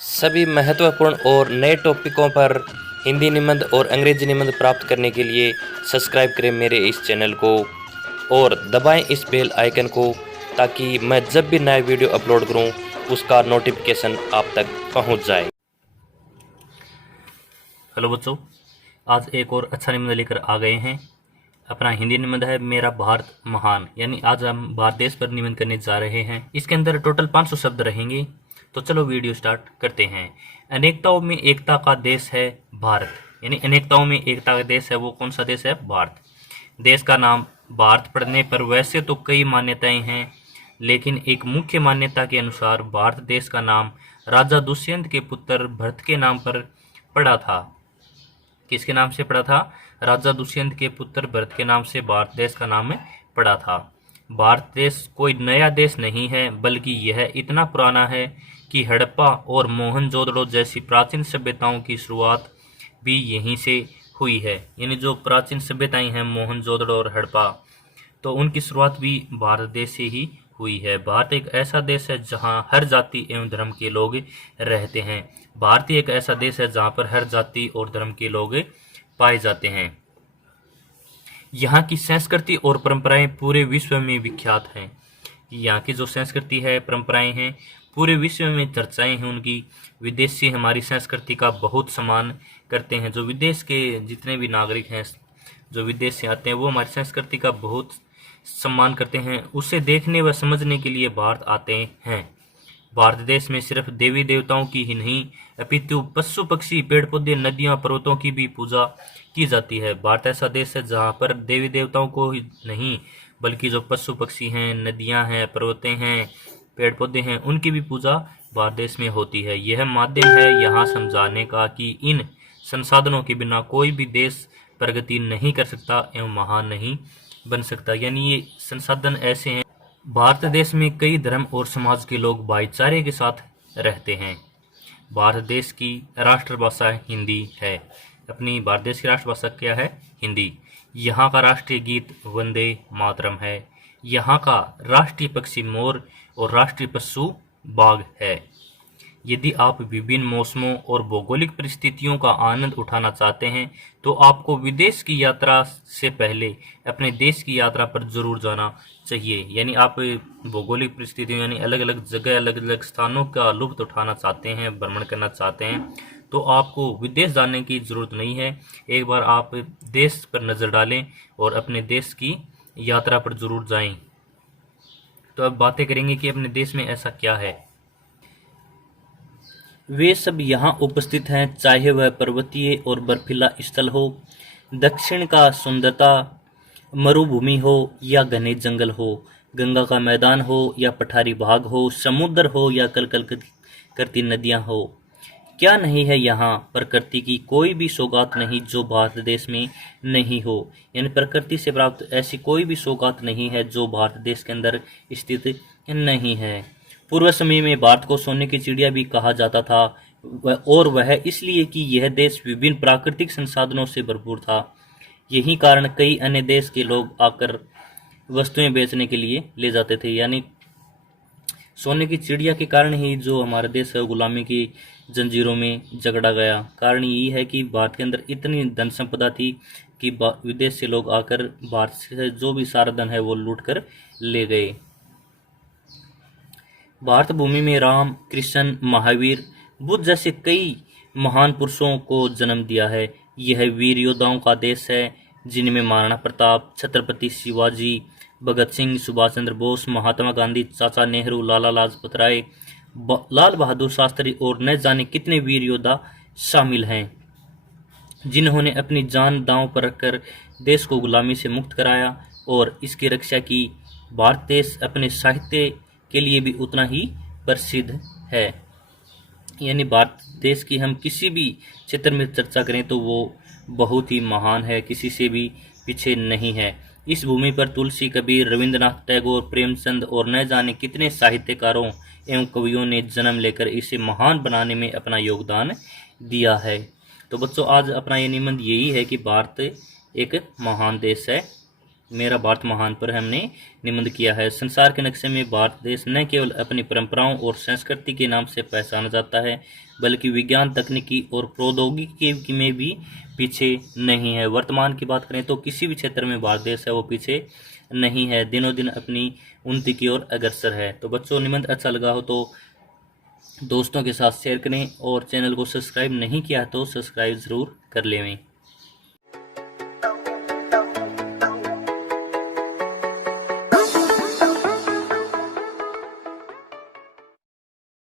सभी महत्वपूर्ण और नए टॉपिकों पर हिंदी निबंध और अंग्रेजी निबंध प्राप्त करने के लिए सब्सक्राइब करें मेरे इस चैनल को और दबाएं इस बेल आइकन को ताकि मैं जब भी नया वीडियो अपलोड करूं उसका नोटिफिकेशन आप तक पहुंच जाए। हेलो बच्चों, आज एक और अच्छा निबंध लेकर आ गए हैं। अपना हिंदी निबंध है मेरा भारत महान, यानी आज हम भारत देश पर निबंध करने जा रहे हैं। इसके अंदर टोटल 500 शब्द रहेंगे। तो चलो वीडियो स्टार्ट करते हैं। अनेकताओं में एकता का देश है भारत, यानी अनेकताओं में एकता का देश है वो कौन सा देश है? भारत। देश का नाम भारत पढ़ने पर वैसे तो कई मान्यताएं हैं, लेकिन एक मुख्य मान्यता के अनुसार भारत देश का नाम राजा दुष्यंत के पुत्र भरत के नाम पर पड़ा था। किसके नाम से पड़ा था? राजा दुष्यंत के पुत्र भरत के नाम से भारत देश का नाम पड़ा था। भारत देश कोई नया देश नहीं है, बल्कि यह इतना पुराना है कि हड़प्पा और मोहनजोदड़ो जैसी प्राचीन सभ्यताओं की शुरुआत भी यहीं से हुई है। यानी जो प्राचीन सभ्यताएं हैं मोहनजोदड़ो और हड़प्पा, तो उनकी शुरुआत भी भारत देश से ही हुई है। भारत एक ऐसा देश है जहां हर जाति एवं धर्म के लोग रहते हैं। भारत एक ऐसा देश है जहां पर हर जाति और धर्म के लोग पाए जाते हैं। यहाँ की संस्कृति और परंपराएं पूरे विश्व में विख्यात हैं। यहाँ की जो संस्कृति है, परंपराएं हैं, पूरे विश्व में चर्चाएं हैं उनकी। विदेशी हमारी संस्कृति का बहुत सम्मान करते हैं। जो विदेश के जितने भी नागरिक हैं, जो विदेश से आते हैं, वो हमारी संस्कृति का बहुत सम्मान करते हैं। उसे देखने व समझने के लिए भारत आते हैं। भारत देश में सिर्फ देवी देवताओं की ही नहीं, अपितु पशु पक्षी, पेड़ पौधे, नदियां, पर्वतों की भी पूजा की जाती है। भारत ऐसा देश है जहां पर देवी देवताओं को ही नहीं, बल्कि जो पशु पक्षी हैं, नदियां हैं, पर्वतें हैं, पेड़ पौधे हैं, उनकी भी पूजा भारत देश में होती है। यह माध्यम है यहाँ समझाने का कि इन संसाधनों के बिना कोई भी देश प्रगति नहीं कर सकता एवं महान नहीं बन सकता। यानी ये संसाधन ऐसे हैं। भारत देश में कई धर्म और समाज के लोग भाईचारे के साथ रहते हैं। भारत देश की राष्ट्रभाषा हिंदी है। अपनी भारत देश की राष्ट्रभाषा क्या है? हिंदी। यहाँ का राष्ट्रीय गीत वंदे मातरम है। यहाँ का राष्ट्रीय पक्षी मोर और राष्ट्रीय पशु बाघ है। यदि आप विभिन्न मौसमों और भौगोलिक परिस्थितियों का आनंद उठाना चाहते हैं तो आपको विदेश की यात्रा से पहले अपने देश की यात्रा पर जरूर जाना चाहिए। यानी आप भौगोलिक परिस्थितियों यानी अलग अलग जगह, अलग अलग स्थानों का लुत्फ उठाना चाहते हैं, भ्रमण करना चाहते हैं, तो आपको विदेश जाने की ज़रूरत नहीं है। एक बार आप देश पर नज़र डालें और अपने देश की यात्रा पर जरूर जाएं। तो अब बातें करेंगे कि अपने देश में ऐसा क्या है। वे सब यहाँ उपस्थित हैं, चाहे वह पर्वतीय और बर्फीला स्थल हो, दक्षिण का सुंदरता मरुभूमि हो या घने जंगल हो, गंगा का मैदान हो या पठारी भाग हो, समुद्र हो या कल कल करती नदियाँ हो। क्या नहीं है यहाँ प्रकृति की कोई भी सौगात नहीं जो भारत देश में नहीं हो। यानी प्रकृति से प्राप्त ऐसी कोई भी सौगात नहीं है जो भारत देश के अंदर स्थित नहीं है। पूर्व समय में भारत को सोने की चिड़िया भी कहा जाता था, और वह इसलिए कि यह देश विभिन्न प्राकृतिक संसाधनों से भरपूर था। यही कारण कई अन्य देश के लोग आकर वस्तुएं बेचने के लिए ले जाते थे। यानी सोने की चिड़िया के कारण ही जो हमारा देश है गुलामी की जंजीरों में जकड़ा गया। कारण यही है कि भारत के अंदर इतनी धन संपदा थी कि विदेश से लोग आकर भारत से जो भी सारा धन है वो लूट कर ले गए। भारत भूमि में राम, कृष्ण, महावीर, बुद्ध जैसे कई महान पुरुषों को जन्म दिया है। यह वीर योद्धाओं का देश है जिनमें महाराणा प्रताप, छत्रपति शिवाजी, भगत सिंह, सुभाष चंद्र बोस, महात्मा गांधी, चाचा नेहरू, लाला लाजपत राय, लाल बहादुर शास्त्री और न जाने कितने वीर योद्धा शामिल हैं, जिन्होंने अपनी जान दांव पर रखकर देश को गुलामी से मुक्त कराया और इसकी रक्षा की। भारत देश अपने साहित्य के लिए भी उतना ही प्रसिद्ध है। यानी भारत देश की हम किसी भी क्षेत्र में चर्चा करें तो वो बहुत ही महान है, किसी से भी पीछे नहीं है। इस भूमि पर तुलसी, कबीर, रविंद्रनाथ टैगोर, प्रेमचंद और न जाने कितने साहित्यकारों एवं कवियों ने जन्म लेकर इसे महान बनाने में अपना योगदान दिया है। तो बच्चों, आज अपना ये निबंध यही है कि भारत एक महान देश है। मेरा भारत महान पर हमने निबंध किया है। संसार के नक्शे में भारत देश न केवल अपनी परंपराओं और संस्कृति के नाम से पहचाना जाता है, बल्कि विज्ञान, तकनीकी और प्रौद्योगिकी में भी पीछे नहीं है। वर्तमान की बात करें तो किसी भी क्षेत्र में भारत देश है वो पीछे नहीं है, दिनों दिन अपनी उन्नति की ओर अग्रसर है। तो बच्चों, निबंध अच्छा लगा हो तो दोस्तों के साथ शेयर करें और चैनल को सब्सक्राइब नहीं किया तो सब्सक्राइब ज़रूर कर लें।